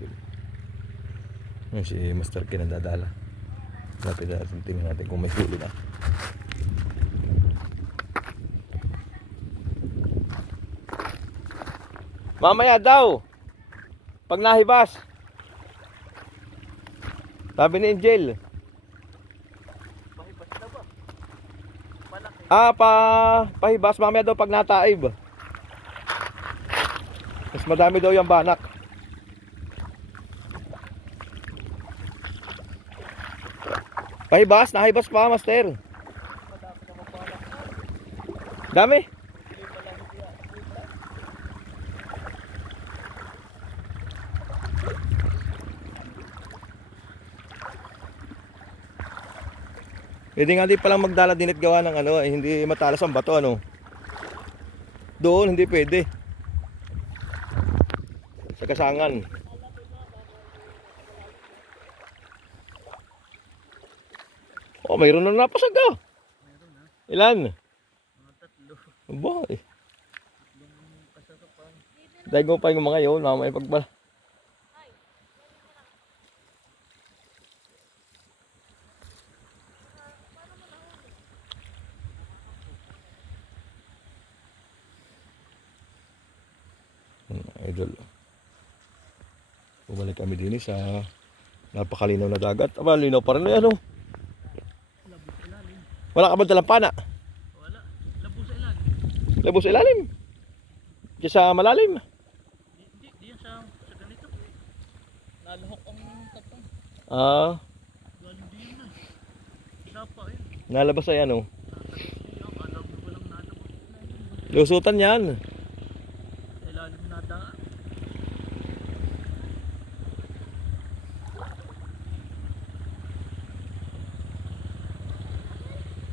idol. Yun si Master Ken ang dadala. Lapit natin, tingnan natin kung may huli na. Mamaya daw pag nahibas. Sabi ni Angel. Pahibas na ba? Malaki. Pahibas mamaya daw pag nataib. Mas madami daw yung banak. Pahibas, nahibas pa, Master. Dami. Pwede nga di palang magdala dinit gawa ng ano, hindi matalas ang bato ano. Doon hindi pwede. Sa kasangan. Oh, mayroon na napasag ka. Meron ha? Ilan? Mga 3. Aba, eh. 3 kasarapan. Dahil ko pa yung mga yun, mamaya pagbala. Idol. Bumalik kami din sa napakalinaw na dagat. Aba, linaw pa rin na yan, oh. Labo sa ilalim. Wala ka ba dalang pana? Wala. Labo sa ilalim. Labo sa ilalim. Diyan sa malalim. Di yan sa ganito. Nalahok ang tapang. Ah, Galing din na. Sapa yun. nalabas na yan, oh. Alam mo walang nalabas. Lusutan yan. Sa ilalim na daan.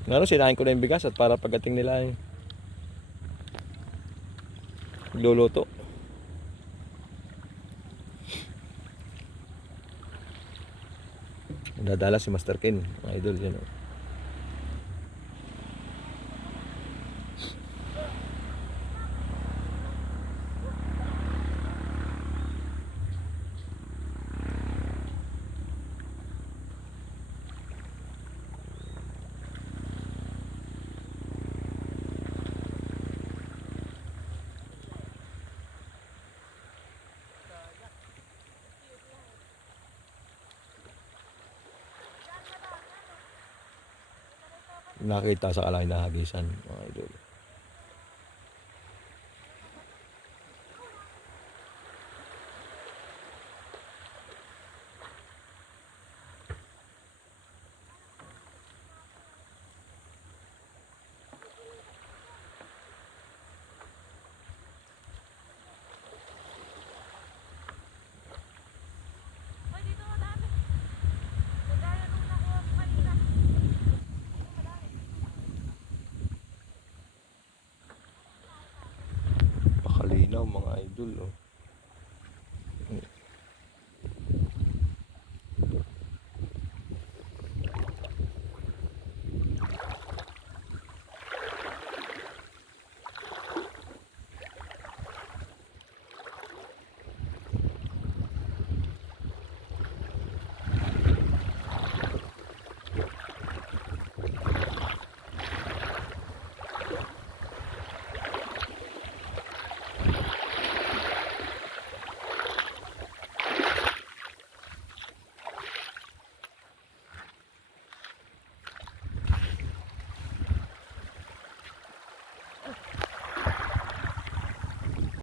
Ano, sinahin ko na yung bigas at para pagdating nila ay luluto. Dadala si Master Ken, mga idol yan, oh. Nakita sa kalay na hagisan, mga idol. Pakalinaw, mga idol, oh.